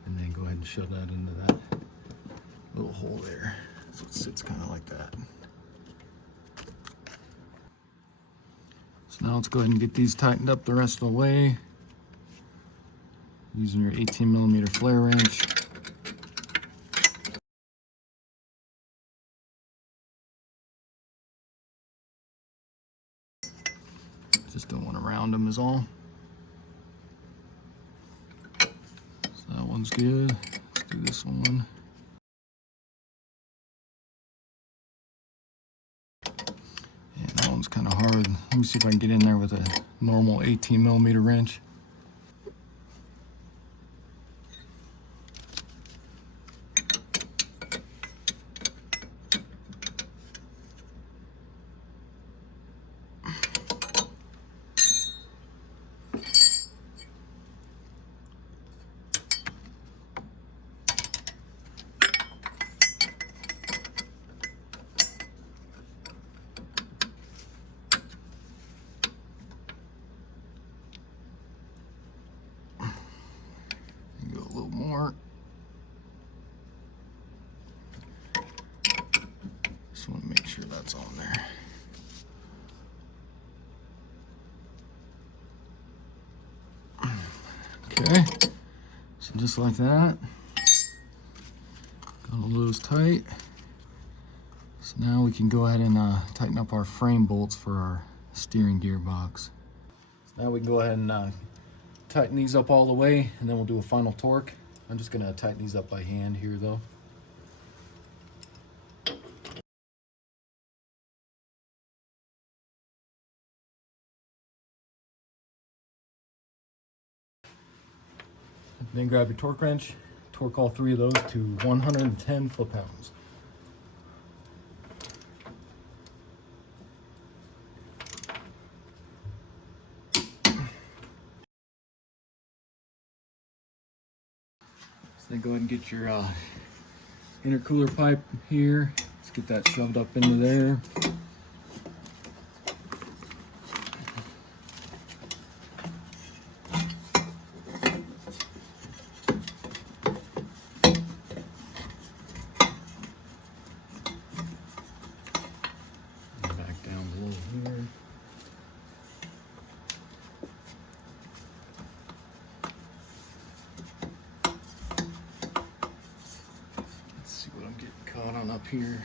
and then go ahead and shove that into that little hole there. So it sits kind of like that. So now let's go ahead and get these tightened up the rest of the way using your 18mm flare wrench. Just don't want to round them is all. So that one's good. Let's do this one. And that one's kind of hard. Let me see if I can get in there with a normal 18mm wrench. More. Just want to make sure that's on there. Okay, so just like that. Got all those tight. So now we can go ahead and tighten up our frame bolts for our steering gearbox. So now we can go ahead and tighten these up all the way, and then we'll do a final torque. I'm just gonna tighten these up by hand here though. Then grab your torque wrench, torque all three of those to 110 foot-pounds. Then go ahead and get your intercooler pipe here. Let's get that shoved up into there. And back down below here. Caught on up here.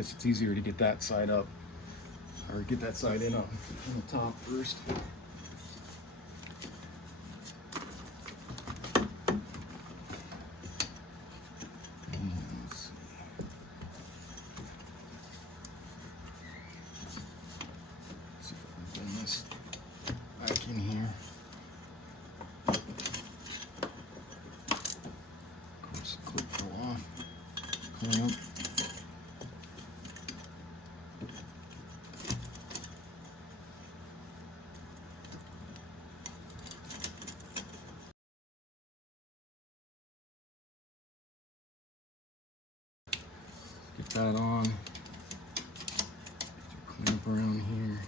guess it's easier to get that side up, or get that side in on the top first. Back in here. Of course, the clip fell off. Clamp. Get that on. Get your clamp around here.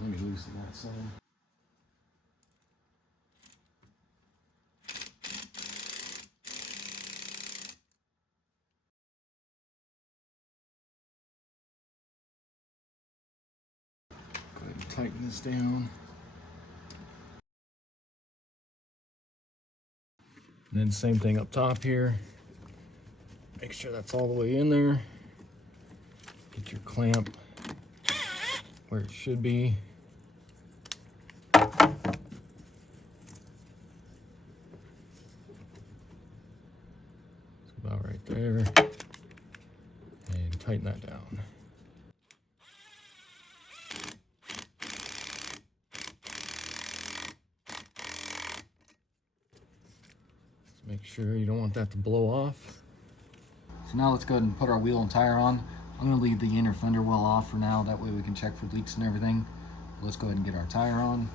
Let me loosen that side. Go ahead and tighten this down. And then same thing up top here. Make sure that's all the way in there. Get your clamp where it should be. About right there, and tighten that down. Just make sure you don't want that to blow off. So now let's go ahead and put our wheel and tire on. I'm going to leave the inner fender well off for now, that way we can check for leaks and everything. Let's go ahead and get our tire on.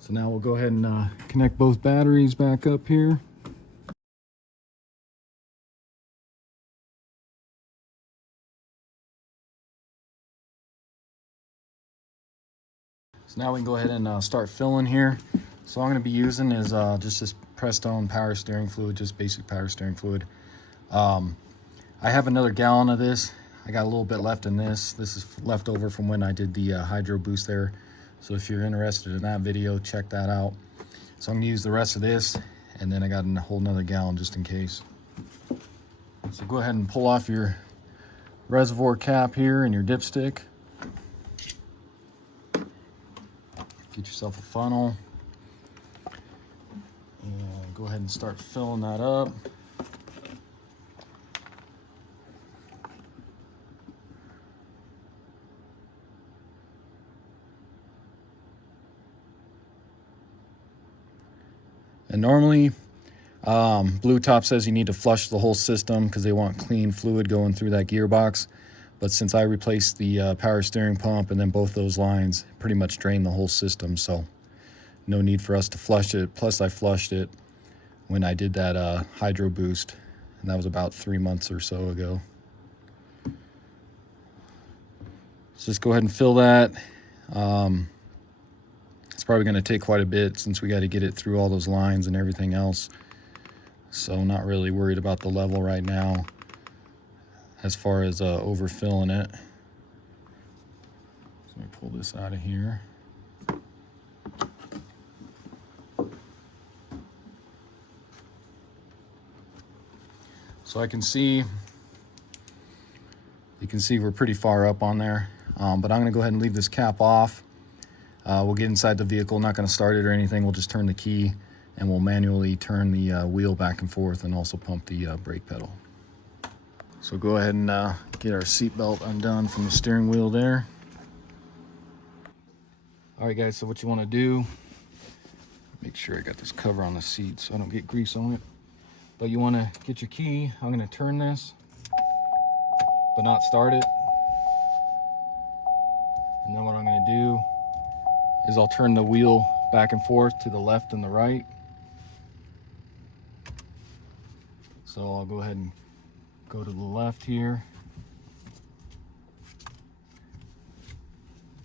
So now we'll go ahead and connect both batteries back up here. So now we can go ahead and start filling here. So all I'm going to be using is just this Prestone power steering fluid, just basic power steering fluid. I have another gallon of this. I got a little bit left in this. This is left over from when I did the hydro boost there. So if you're interested in that video, check that out. So I'm gonna use the rest of this, and then I got a whole nother gallon just in case. So go ahead and pull off your reservoir cap here and your dipstick. Get yourself a funnel. And go ahead and start filling that up. And normally, Blue Top says you need to flush the whole system because they want clean fluid going through that gearbox. But since I replaced the power steering pump and then both those lines, it pretty much drained the whole system. So no need for us to flush it. Plus I flushed it when I did that hydro boost. And that was about 3 months or so ago. So just go ahead and fill that. It's probably going to take quite a bit since we got to get it through all those lines and everything else. So not really worried about the level right now as far as overfilling it. So let me pull this out of here. So you can see we're pretty far up on there, but I'm going to go ahead and leave this cap off. We'll get inside the vehicle, not going to start it or anything. We'll just turn the key and we'll manually turn the wheel back and forth and also pump the brake pedal. So go ahead and get our seat belt undone from the steering wheel there. All right guys, so what you want to do, make sure I got this cover on the seat so I don't get grease on it. But you want to get your key. I'm going to turn this, but not start it. And then what I'm going to do is I'll turn the wheel back and forth to the left and the right. So I'll go ahead and go to the left here,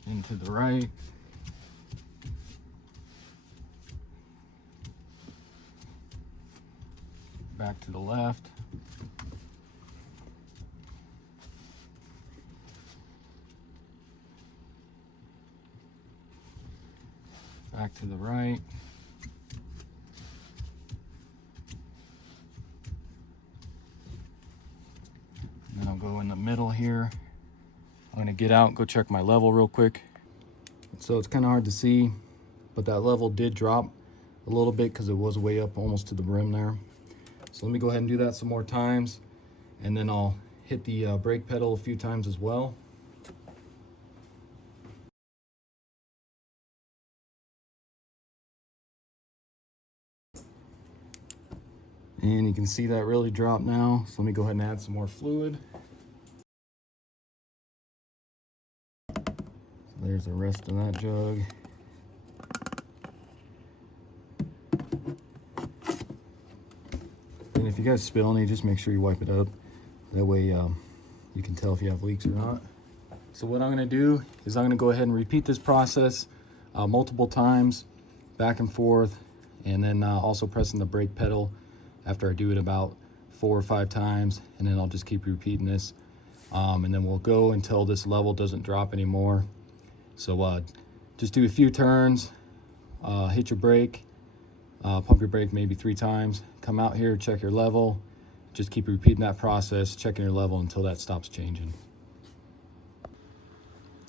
into the right, back to the left, back to the right. And then I'll go in the middle here. I'm gonna get out, go check my level real quick. So it's kind of hard to see, but that level did drop a little bit because it was way up almost to the brim there. So let me go ahead and do that some more times, and then I'll hit the brake pedal a few times as well. And you can see that really dropped now. So let me go ahead and add some more fluid. So there's the rest of that jug. And if you guys spill any, just make sure you wipe it up. That way you can tell if you have leaks or not. So what I'm gonna do is I'm gonna go ahead and repeat this process multiple times, back and forth, and then also pressing the brake pedal after I do it about 4 or 5 times, and then I'll just keep repeating this. And then we'll go until this level doesn't drop anymore. So just do a few turns, hit your brake, pump your brake maybe 3 times, come out here, check your level, just keep repeating that process, checking your level until that stops changing.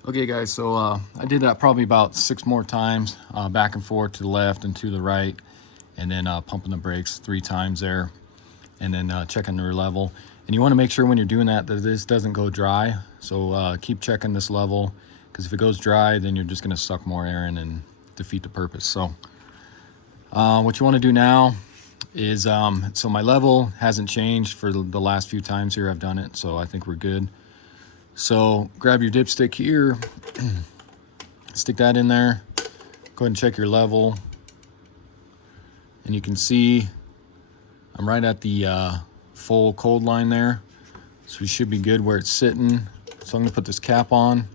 Okay guys, so I did that probably about 6 more times, back and forth to the left and to the right, and then pumping the brakes 3 times there, and then checking your level. And you want to make sure when you're doing that this doesn't go dry, so keep checking this level, because if it goes dry then you're just going to suck more air in and defeat the purpose. So what you want to do now is, so my level hasn't changed for the last few times here I've done it, so I think we're good. So grab your dipstick here, stick that in there, go ahead and check your level, and you can see I'm right at the full cold line there, so we should be good where it's sitting. So I'm gonna put this cap on,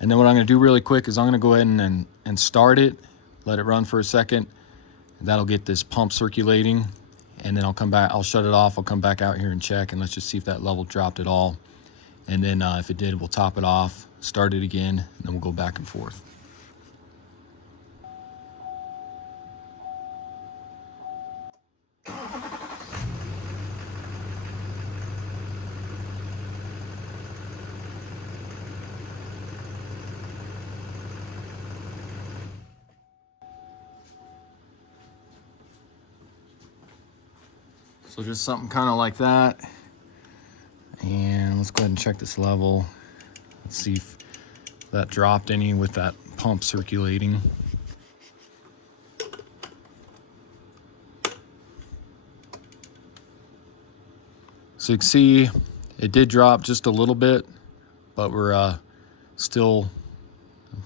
and then what I'm gonna do really quick is I'm gonna go ahead and start it, let it run for a second, and that'll get this pump circulating, and then I'll come back, I'll shut it off, I'll come back out here and check, and let's just see if that level dropped at all. And then if it did, we'll top it off, start it again, and then we'll go back and forth. So just something kind of like that. And let's go ahead and check this level. Let's see if that dropped any with that pump circulating. So you can see it did drop just a little bit, but we're still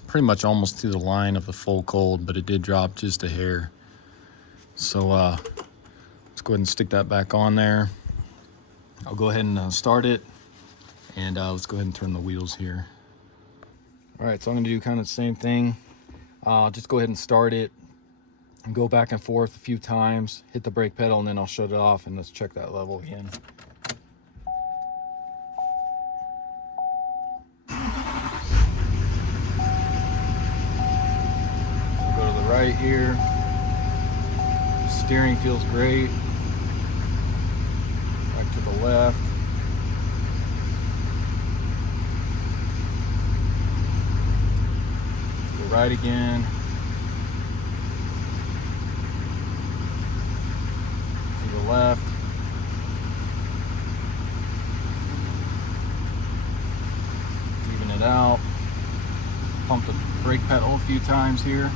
pretty much almost to the line of the full cold, but it did drop just a hair. So let's go ahead and stick that back on there. I'll go ahead and start it, and let's go ahead and turn the wheels here. All right, so I'm gonna do kind of the same thing. Just go ahead and start it and go back and forth a few times, hit the brake pedal, and then I'll shut it off, and let's check that level again. So go to the right here. The steering feels great. Back to the left. To the right again. To the left. Even it out. Pump the brake pedal a few times here.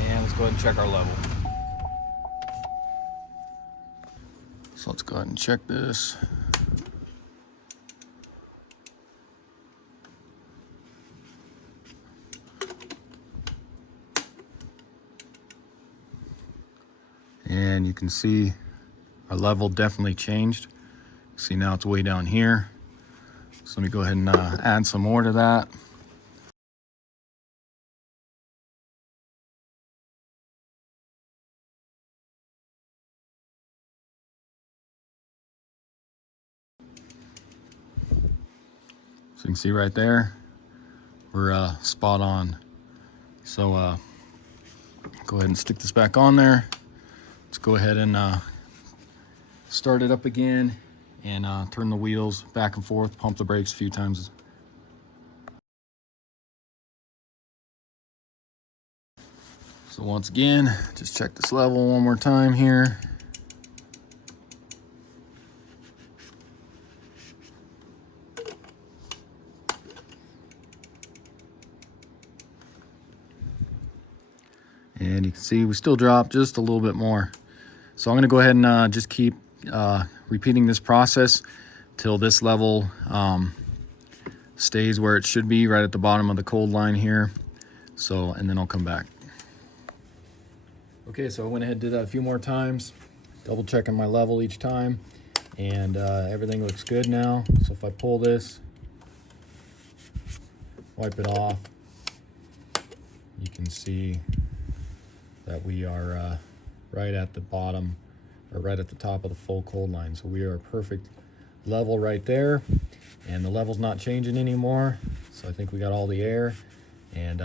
And let's go ahead and check our level. So let's go ahead and check this. And you can see our level definitely changed. See, now it's way down here. So let me go ahead and add some more to that. So you can see right there, we're spot on. So go ahead and stick this back on there. Let's go ahead and start it up again and turn the wheels back and forth, pump the brakes a few times. So once again, just check this level one more time here. And you can see we still drop just a little bit more. So I'm going to go ahead and just keep repeating this process till this level stays where it should be, right at the bottom of the cold line here. So, and then I'll come back. Okay, so I went ahead and did that a few more times, double checking my level each time, and everything looks good now. So if I pull this, wipe it off, you can see that we are right at the bottom, or right at the top of the full cold line. So we are a perfect level right there, and the level's not changing anymore. So I think we got all the air and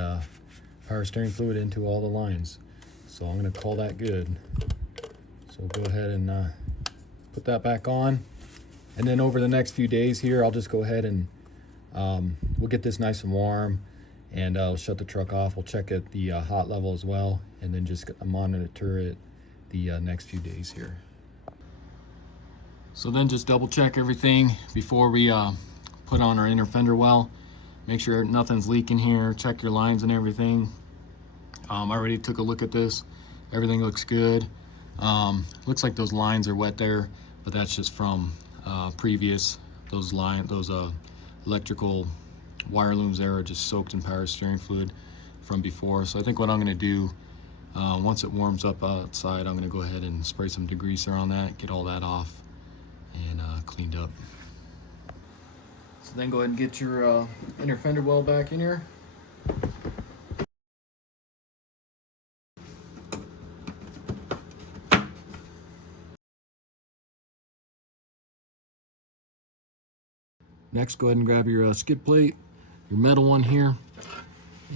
power steering fluid into all the lines. So I'm going to call that good. So we'll go ahead and put that back on. And then over the next few days here, I'll just go ahead and we'll get this nice and warm, and I'll shut the truck off. We'll check at the hot level as well, and then just monitor it the next few days here. So then just double check everything before we put on our inner fender well. Make sure nothing's leaking here. Check your lines and everything. I already took a look at this. Everything looks good. Looks like those lines are wet there, but that's just from previous. Those electrical wire looms there are just soaked in power steering fluid from before. So I think what I'm going to do, once it warms up outside, I'm going to go ahead and spray some degreaser on that, get all that off and cleaned up. So then go ahead and get your inner fender well back in here. Next, go ahead and grab your skid plate, your metal one here,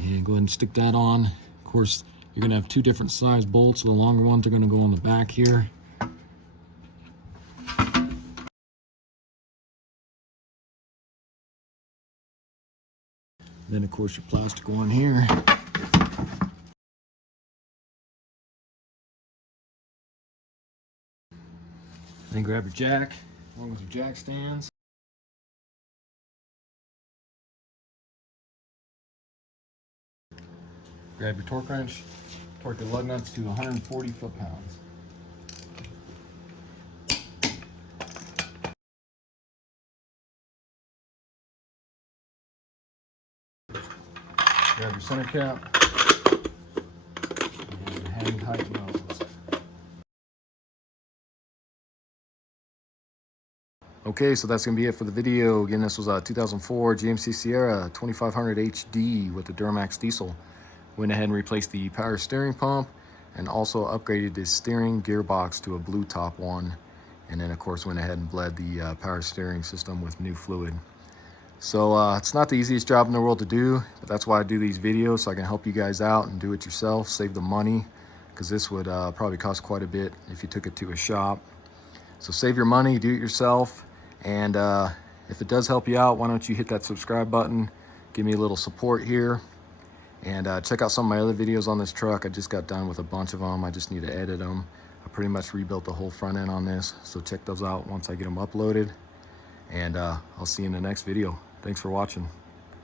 and go ahead and stick that on. Of course, you're going to have two different size bolts. So the longer ones are going to go on the back here. Then, of course, your plastic one here. Then grab your jack, along with your jack stands. Grab your torque wrench, torque the lug nuts to 140 foot-pounds. Grab your center cap and hang tight nose. Okay, so that's going to be it for the video. Again, this was a 2004 GMC Sierra 2500 HD with the Duramax diesel. Went ahead and replaced the power steering pump and also upgraded the steering gearbox to a blue top one. And then, of course, went ahead and bled the power steering system with new fluid. So it's not the easiest job in the world to do, but that's why I do these videos, so I can help you guys out and do it yourself, save the money, because this would probably cost quite a bit if you took it to a shop. So save your money, do it yourself, and if it does help you out, why don't you hit that subscribe button, give me a little support here, and check out some of my other videos on this truck. I just got done with a bunch of them. I just need to edit them. I pretty much rebuilt the whole front end on this, so check those out once I get them uploaded, and I'll see you in the next video. Thanks for watching.